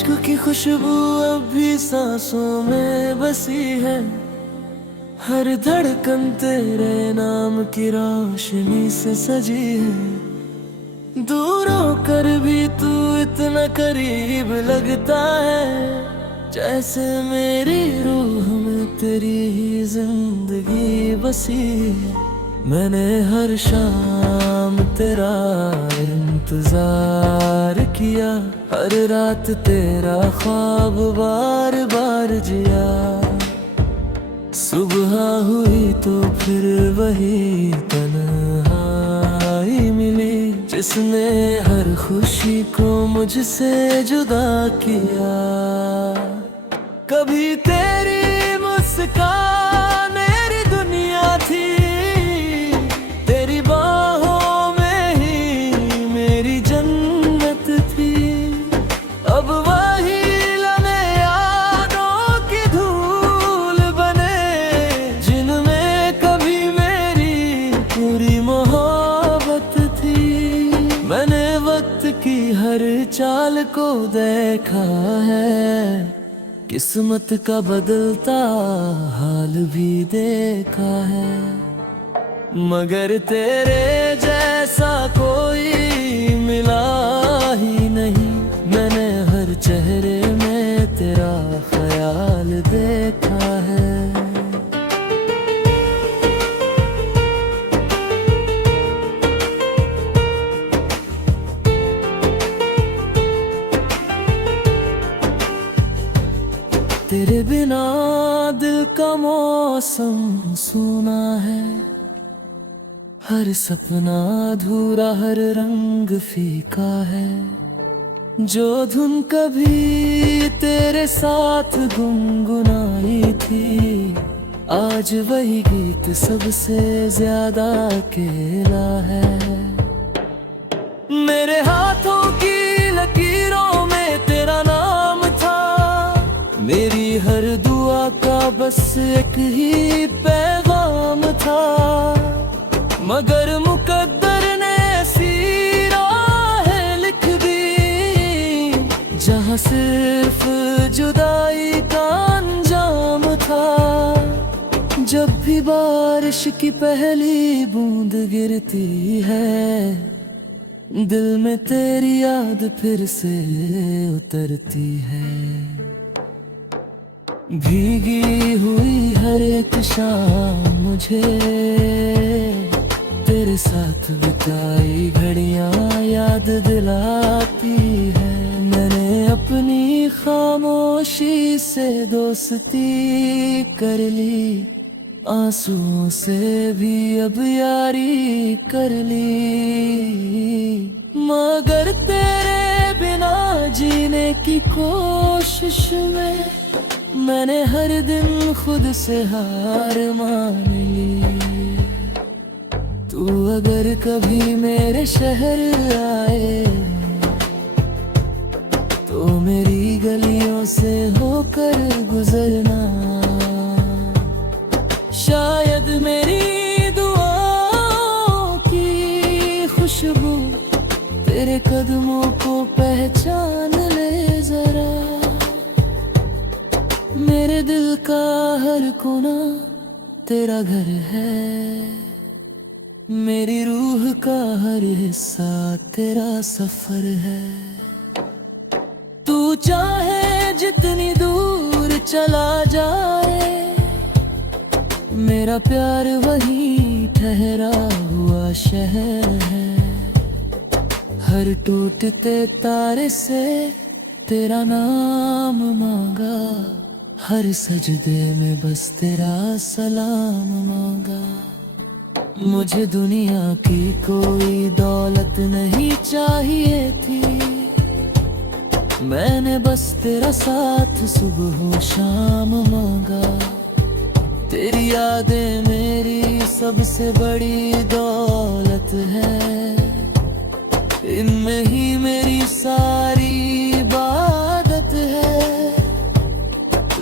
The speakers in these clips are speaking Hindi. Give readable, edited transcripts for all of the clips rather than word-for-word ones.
इश्क की खुशबू अब भी सांसों में बसी है। हर धड़कन तेरे नाम की रोशनी से सजी है। दूर होकर भी तू इतना करीब लगता है, जैसे मेरी रूह में तेरी ही जिंदगी बसी है। मैंने हर शाम तेरा इंतजार किया, हर रात तेरा ख्वाब बार बार जिया। सुबह हुई तो फिर वही तन्हाई मिली, जिसने हर खुशी को मुझसे जुदा किया। कभी तेरी मुस्कान मेरी दुनिया थी, तेरी बाहों में ही मेरी जन्नत थी। अब वही लम्हे यादों की धूल बने, जिनमें कभी मेरी पूरी मोहब्बत थी। मैंने वक्त की हर चाल को देखा है, किस्मत का बदलता हाल भी देखा है। मगर तेरे जैसा कोई मिला ही नहीं, मैंने हर चेहरे में तेरा ख्याल देखा है। तेरे बिना दिल का मौसम सूना है, हर सपना अधूरा, हर रंग फीका है। जो धुन कभी तेरे साथ गुनगुनाई थी, आज वही गीत सबसे ज्यादा अकेला है। मेरे हाथों की लकीरों में तेरा नाम था, मेरी हर दुआ का बस एक ही पैगाम था। मगर मुकद्दर ने ऐसी राहें लिख दी, जहाँ सिर्फ जुदाई का अंजाम था। जब भी बारिश की पहली बूंद गिरती है, दिल में तेरी याद फिर से उतरती है। भीगी हुई हर एक शाम मुझे तेरे साथ बिताई घड़ियां याद दिलाती है। मैंने अपनी खामोशी से दोस्ती कर ली, आंसुओं से भी अब यारी कर ली। मगर तेरे बिना जीने की कोशिश में मैंने हर दिन खुद से हार मान ली। तू अगर कभी मेरे शहर आए, तो मेरी गलियों से होकर गुजरना। शायद मेरी दुआओं की खुशबू तेरे कदमों को पहचान ले जरा। मेरे दिल का हर कोना तेरा घर है, मेरी रूह का हर हिस्सा तेरा सफर है। तू चाहे जितनी दूर चला जाए, मेरा प्यार वही ठहरा हुआ शहर है। हर टूटते तारे से तेरा नाम मांगा, हर सजदे में बस तेरा सलाम मांगा। मुझे दुनिया की कोई दौलत नहीं चाहिए थी, मैंने बस तेरा साथ सुबह शाम मांगा। तेरी यादें मेरी सबसे बड़ी दौलत है, इनमें ही मेरी सारी इबादत है।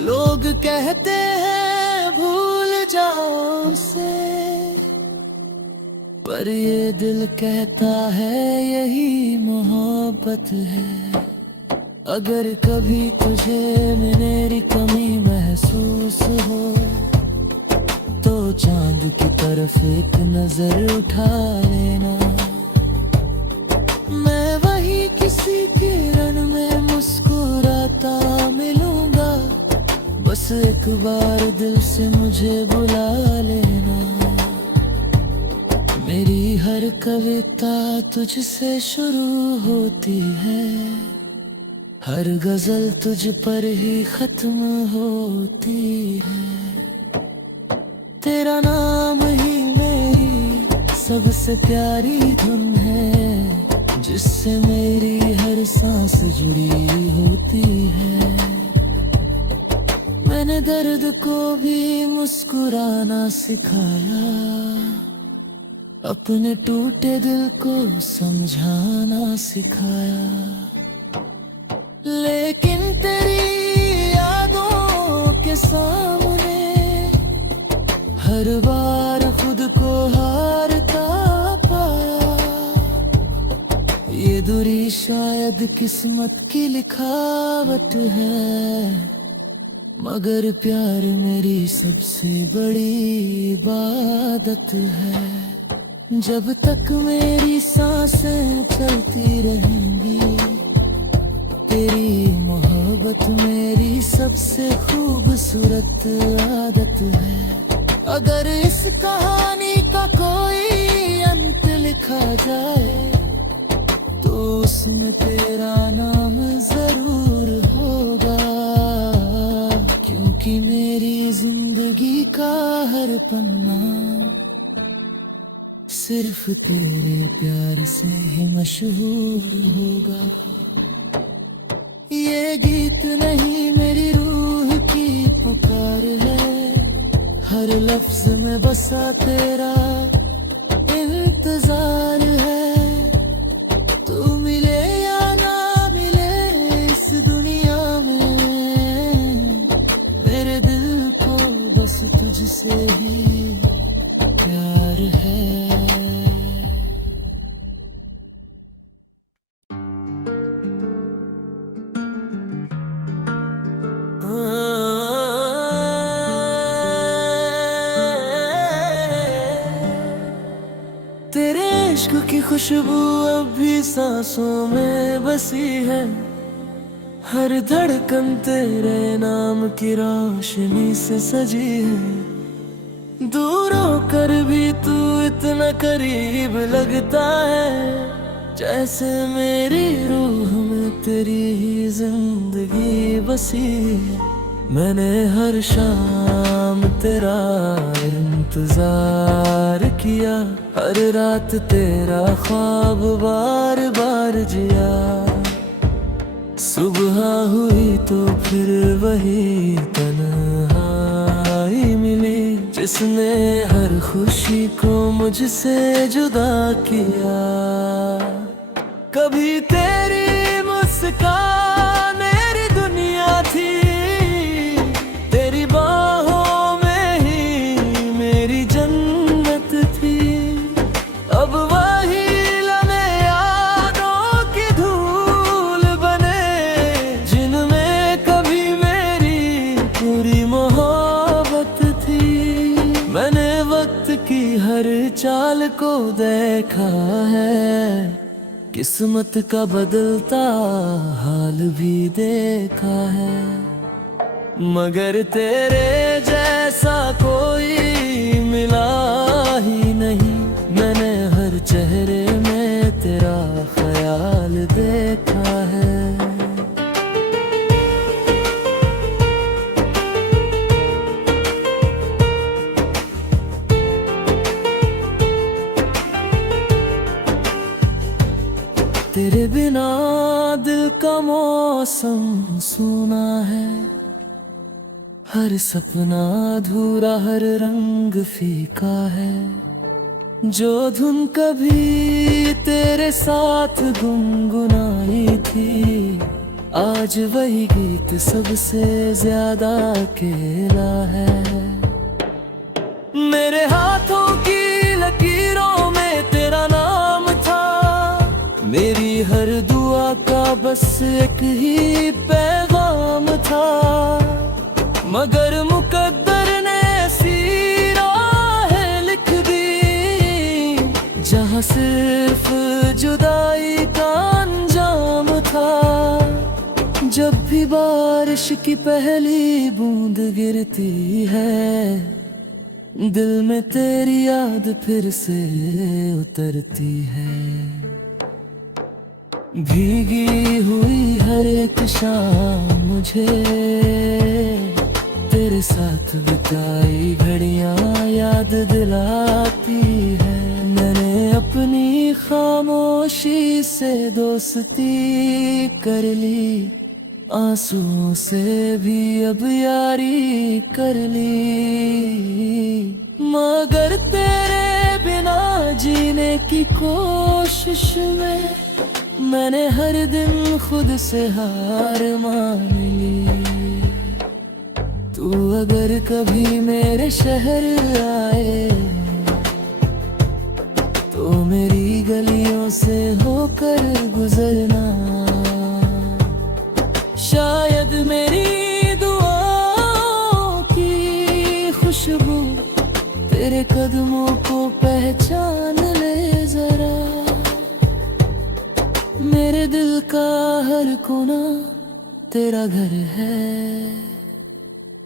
लोग कहते हैं भूल जाओ उसे, पर ये दिल कहता है यही मोहब्बत है। अगर कभी तुझे मेरी कमी महसूस हो तो चांद की तरफ एक नजर उठा लेना। मैं वही किसी किरण में मुस्कुराता मिलूंगा, बस एक बार दिल से मुझे बुला लेना। मेरी हर कविता तुझसे शुरू होती है, हर गजल तुझ पर ही खत्म होती है। तेरा नाम ही मेरी सबसे प्यारी धुन है, जिससे मेरी हर सांस जुड़ी होती है। मैंने दर्द को भी मुस्कुराना सिखाया, अपने टूटे दिल को समझाना सिखाया। लेकिन तेरी यादों के सामने हर बार खुद को हारता पाया। ये दूरी शायद किस्मत की लिखावट है, मगर प्यार मेरी सबसे बड़ी इबादत है। जब तक मेरी सांसें चलती रहेंगी, तेरी मोहब्बत मेरी सबसे खूबसूरत आदत है। अगर इस कहानी का कोई अंत लिखा जाए तो उसमें तेरा नाम जरूर होगा, क्योंकि मेरी जिंदगी का हर पन्ना सिर्फ तेरे प्यार से ही मशहूर होगा। ये गीत नहीं मेरी रूह की पुकार है, हर लफ्ज में बसा तेरा इंतजार है। तू मिले या ना मिले इस दुनिया में, मेरे दिल को बस तुझसे ही प्यार है। तेरे इश्क की खुशबू अब भी सांसों में बसी है, हर धड़कन तेरे नाम की रोशनी से सजी है। दूर होकर भी तू इतना करीब लगता है, जैसे मेरी रूह में तेरी ही जिंदगी बसी है। मैंने हर शाम तेरा इंतजार किया, हर रात तेरा ख्वाब बार बार जिया। सुबह हुई तो फिर वही तन्हाई मिली, जिसने हर खुशी को मुझसे जुदा किया। कभी तेरी मुस्कान मेरी दुनिया थी, तेरी बाहों में ही मेरी जन्नत थी। अब वही लम्हे यादों की धूल बने, जिनमें कभी मेरी पूरी मोहब्बत थी। मैंने वक्त की हर चाल को देखा है, किस्मत का बदलता हाल भी देखा है, मगर तेरे जैसा कोई मिला ही नहीं। मैंने हर चेहरे में तेरा ख्याल देखा है। तेरे बिना दिल का मौसम सूना है, हर सपना अधूरा, हर रंग फीका है। जो धुन कभी तेरे साथ गुनगुनाई थी, आज वही गीत सबसे ज्यादा अकेला है। मेरे हाथों की लकीरों में तेरा नाम था, मेरी हर दुआ का बस एक ही पैगाम था, मगर मुकद्दर ने ऐसी राहें लिख दी जहाँ सिर्फ जुदाई का अंजाम था। जब भी बारिश की पहली बूंद गिरती है, दिल में तेरी याद फिर से उतरती है। भीगी हुई हर एक शाम मुझे तेरे साथ बिताई घड़ियां याद दिलाती है। मैंने अपनी खामोशी से दोस्ती कर ली, आंसुओं से भी अब यारी कर ली। मगर तेरे बिना जीने की कोशिश में मैंने हर दिन खुद से हार मान ली। तू अगर कभी मेरे शहर आए तो मेरी गलियों से होकर गुजरना। शायद मेरी दुआओं की खुशबू तेरे कदमों को पहचान ले जरा। मेरे दिल का हर कोना तेरा घर है,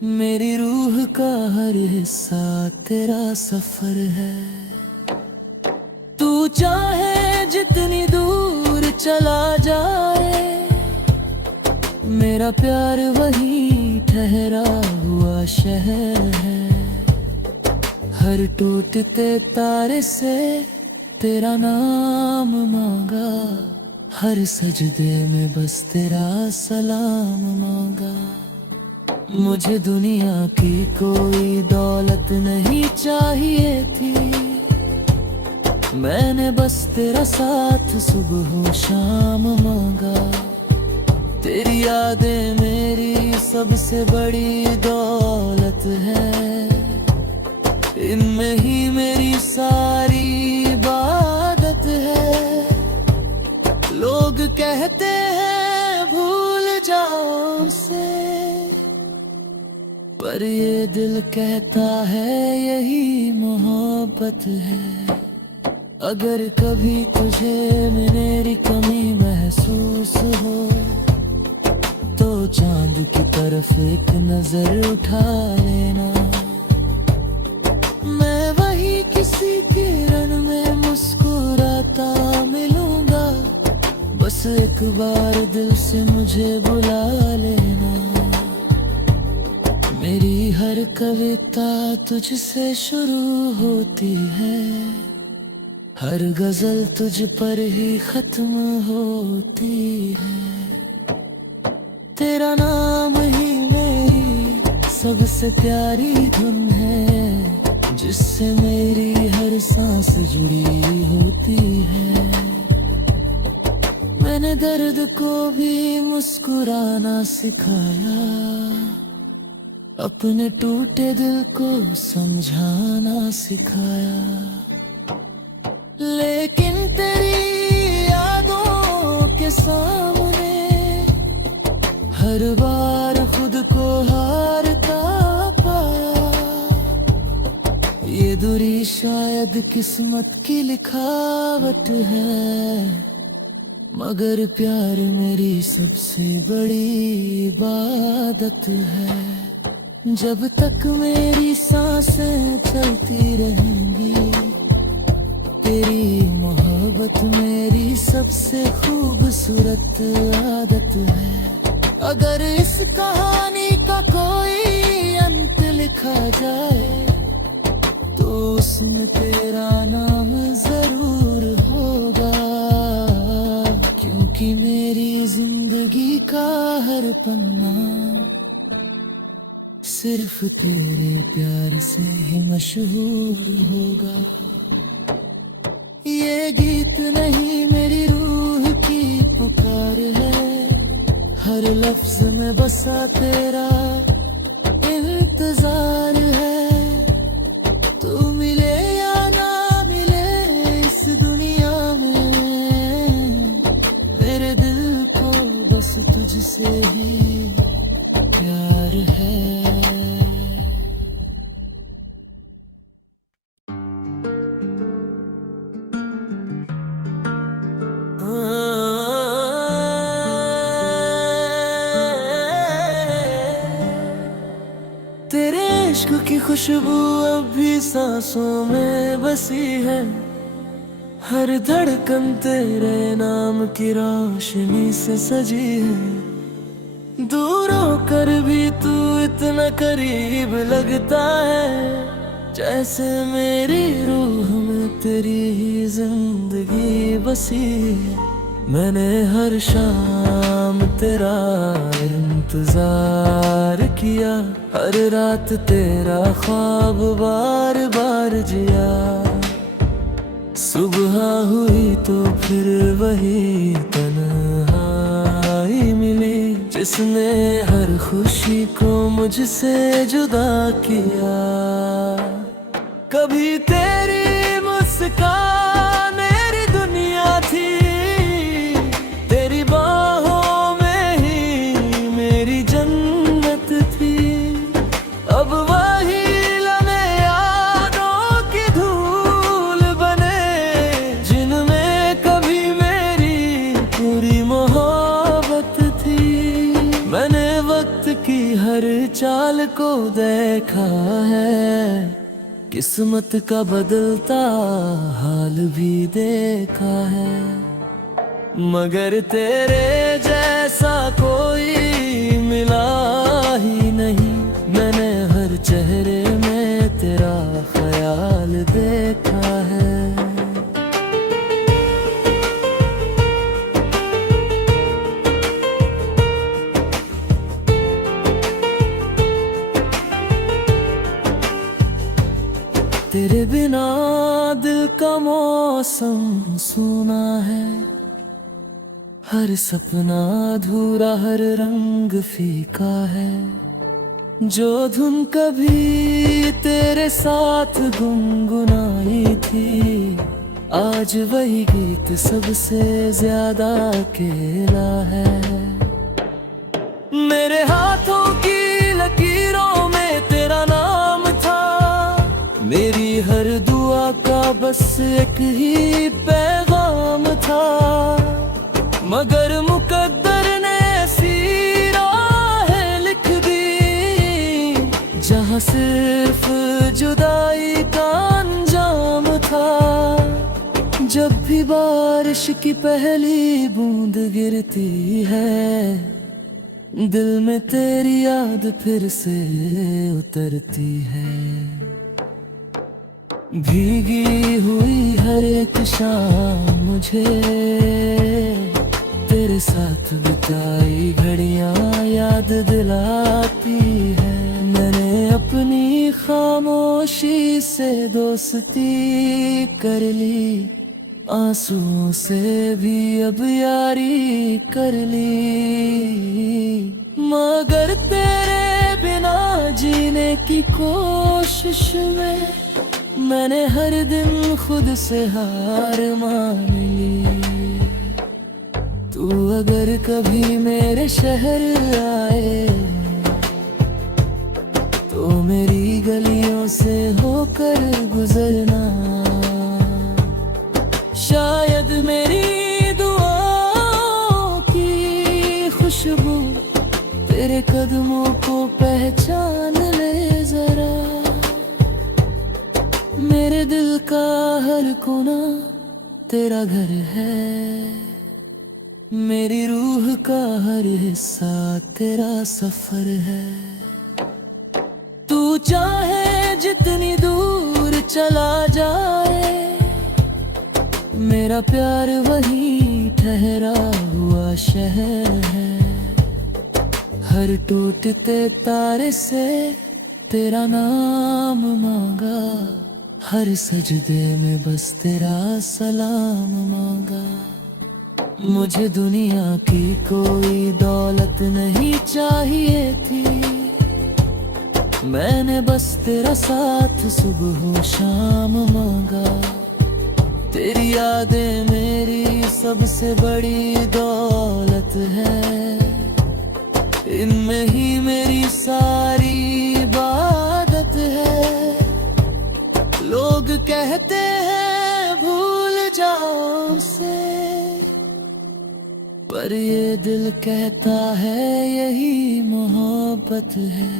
मेरी रूह का हर हिस्सा तेरा सफर है। तू चाहे जितनी दूर चला जाए, मेरा प्यार वही ठहरा हुआ शहर है। हर टूटते तारे से तेरा नाम मांगा, हर सजदे में बस तेरा सलाम मांगा। मुझे दुनिया की कोई दौलत नहीं चाहिए थी, मैंने बस तेरा साथ सुबह शाम मांगा। तेरी यादें मेरी सबसे बड़ी दौलत है, इनमें ही मेरी सारी इबादत है। लोग कहते हैं भूल जाओ उसे, पर ये दिल कहता है यही मोहब्बत है। अगर कभी तुझे मेरी कमी महसूस हो तो चांद की तरफ एक नजर उठा लेना। मैं वही किसी किरण में मुस्कुराता मिलूंगा, बस एक बार दिल से मुझे बुला लेना। मेरी हर कविता तुझसे शुरू होती है, हर गजल तुझ पर ही खत्म होती है। तेरा नाम ही मेरी सबसे प्यारी धुन है, जिससे मेरी हर सांस जुड़ी होती है। मैंने दर्द को भी मुस्कुराना सिखाया, अपने टूटे दिल को समझाना सिखाया। लेकिन तेरी यादों के सामने हर बार खुद को हारता पाया। ये दूरी शायद किस्मत की लिखावट है, मगर प्यार मेरी सबसे बड़ी इबादत है। जब तक मेरी सांसें चलती रहेंगी, तेरी मोहब्बत मेरी सबसे खूबसूरत आदत है। अगर इस कहानी का कोई अंत लिखा जाए तो उसमें तेरा नाम जरूर होगा, क्योंकि मेरी जिंदगी का हर पन्ना सिर्फ तेरे प्यार से ही मशहूर होगा। ये गीत नहीं मेरी रूह की पुकार है, हर लफ्ज में बसा तेरा इंतजार है। तू मिले या ना मिले इस दुनिया में, मेरे दिल को तेरे इश्क की खुशबू अब भी सांसों में बसी है, हर धड़कन तेरे नाम की रोशनी से सजी है। दूर होकर भी तू इतना करीब लगता है, जैसे मेरी रूह में तेरी ही जिंदगी बसी है। मैंने हर शाम तेरा इंतजार किया, हर रात तेरा ख्वाब बार बार जिया। सुबह हुई तो फिर वही तन्हाई मिली, जिसने हर खुशी को मुझसे जुदा किया। कभी तेरी मुस्कान मेरी दुनिया थी, तेरी बाहों में ही मेरी जन्नत थी। अब वही लम्हे यादों की धूल बने, जिनमें कभी मेरी पूरी मोहब्बत थी। मैंने वक्त की हर चाल को देखा है, किस्मत का बदलता हाल भी देखा है, मगर तेरे जैसा कोई मिला ही नहीं। मैंने हर चेहरे में तेरा ख्याल देखा है। तेरे बिना दिल का मौसम सूना है, हर सपना अधूरा, हर रंग फीका है। जो धुन कभी तेरे साथ गुनगुनाई थी, आज वही गीत सबसे ज्यादा अकेला है। मेरे हाथों की लकीरों में तेरा नाम था, मेरी हर दुआ का बस एक ही पैगाम था। मगर मुकद्दर ने ऐसी राहें लिख दी, जहाँ सिर्फ जुदाई का अंजाम था। जब भी बारिश की पहली बूंद गिरती है, दिल में तेरी याद फिर से उतरती है। भीगी हुई हर एक शाम मुझे तेरे साथ बिताई घड़ियां याद दिलाती है। मैंने अपनी खामोशी से दोस्ती कर ली, आंसुओं से भी अब यारी कर ली। मगर तेरे बिना जीने की कोशिश में मैंने हर दिन खुद से हार मान ली। तू अगर कभी मेरे शहर आए, तो मेरी गलियों से होकर गुजरना। शायद मेरी दुआओं की खुशबू तेरे कदमों को पहचान ले जरा। मेरे दिल का हर कोना तेरा घर है, मेरी रूह का हर हिस्सा तेरा सफर है। तू चाहे जितनी दूर चला जाए, मेरा प्यार वही ठहरा हुआ शहर है। हर टूटते तारे से तेरा नाम मांगा, हर सजदे में बस तेरा सलाम मांगा। मुझे दुनिया की कोई दौलत नहीं चाहिए थी, मैंने बस तेरा साथ सुबह शाम मांगा। तेरी यादें मेरी सबसे बड़ी दौलत है, इनमें ही मेरी सारी इबादत है। लोग कहते हैं भूल जाओ उसे, पर ये दिल कहता है यही मोहब्बत है।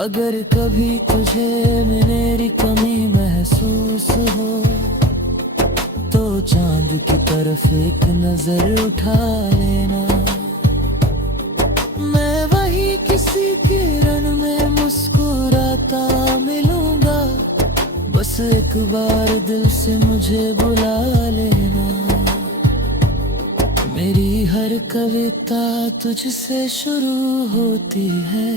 अगर कभी तुझे मेरी कमी महसूस हो तो चांद की तरफ एक नजर उठा लेना। मैं वही किसी किरण में मुस्कुराता मिलूंगा, बस एक बार दिल से मुझे बुला लेना। मेरी हर कविता तुझसे शुरू होती है,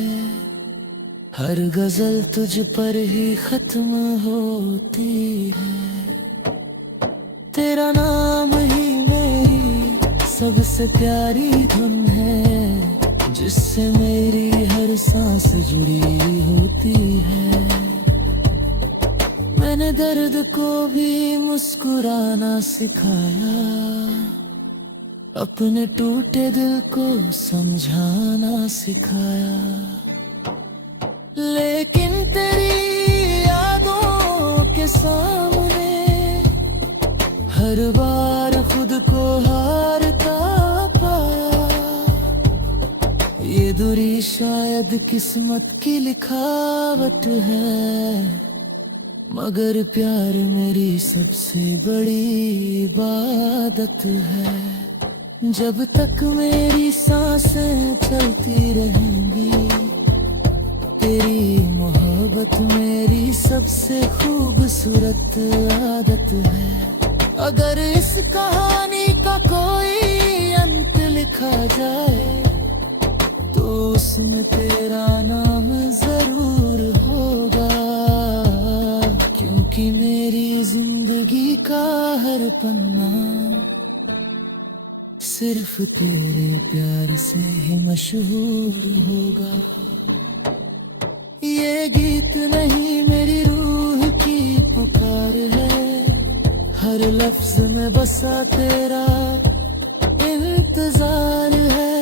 हर गजल तुझ पर ही खत्म होती है। तेरा नाम ही मेरी सबसे प्यारी धुन है, जिससे मेरी हर सांस जुड़ी होती है। मैंने दर्द को भी मुस्कुराना सिखाया, अपने टूटे दिल को समझाना सिखाया। लेकिन तेरी यादों के सामने हर बार खुद को हारता पाया। ये दूरी शायद किस्मत की लिखावट है, मगर प्यार मेरी सबसे बड़ी इबादत है। जब तक मेरी सांसें चलती रहेंगी, तेरी मोहब्बत मेरी सबसे खूबसूरत आदत है। अगर इस कहानी का कोई अंत लिखा जाए तो उसमें तेरा नाम जरूर होगा, क्योंकि मेरी जिंदगी का हर पन्ना सिर्फ तेरे प्यार से ही मशहूर होगा। ये गीत नहीं मेरी रूह की पुकार है, हर लफ्ज में बसा तेरा इंतजार है।